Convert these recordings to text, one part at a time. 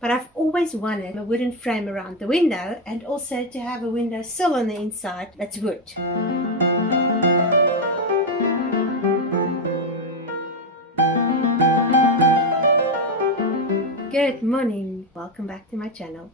But I've always wanted a wooden frame around the window, and also to have a window sill on the inside that's wood. Good morning, welcome back to my channel.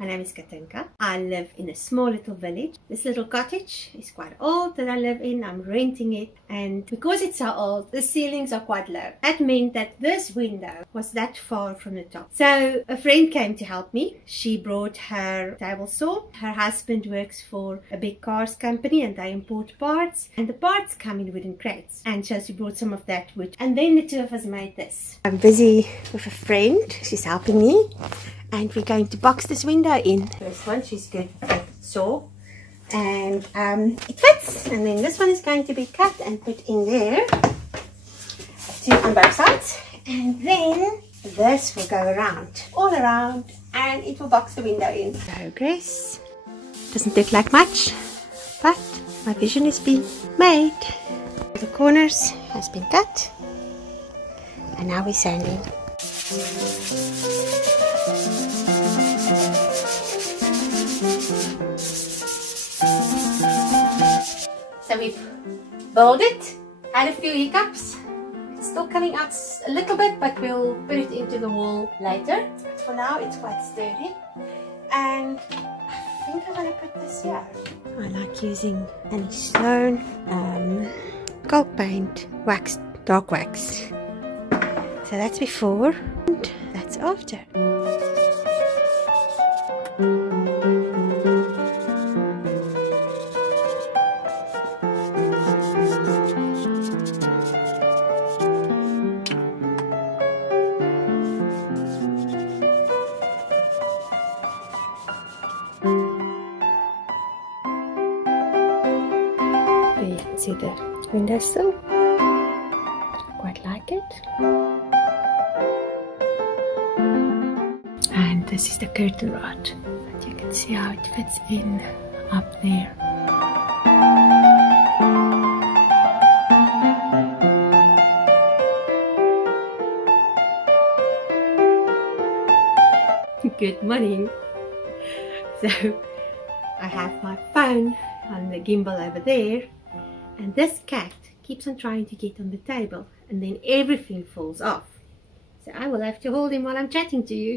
My name is Katinka. I live in a small little village. This little cottage is quite old that I live in. I'm renting it, and because it's so old, the ceilings are quite low. That meant that this window was that far from the top. So a friend came to help me. She brought her table saw. Her husband works for a big cars company and they import parts, and the parts come in wooden crates. And so she brought some of that wood, and then the two of us made this. I'm busy with a friend. She's helping me. And we're going to box this window in. This one, she's good with saw. And it fits. And then this one is going to be cut and put in there. Two on both sides. And then this will go around. All around. And it will box the window in. Progress. Doesn't look like much. But my vision is being made. The corners has been cut. And now we're sanding. So we've built it, had a few hiccups. It's still coming out a little bit, but we'll put it into the wall later. For now it's quite sturdy, and I think I'm going to put this here. I like using any stone, gold paint, wax, dark wax. So that's before and that's after. You can see the windowsill. Quite like it. And this is the curtain rod. And you can see how it fits in up there. Good morning. So I have my phone on the gimbal over there, and this cat keeps on trying to get on the table, and then everything falls off. So I will have to hold him while I'm chatting to you.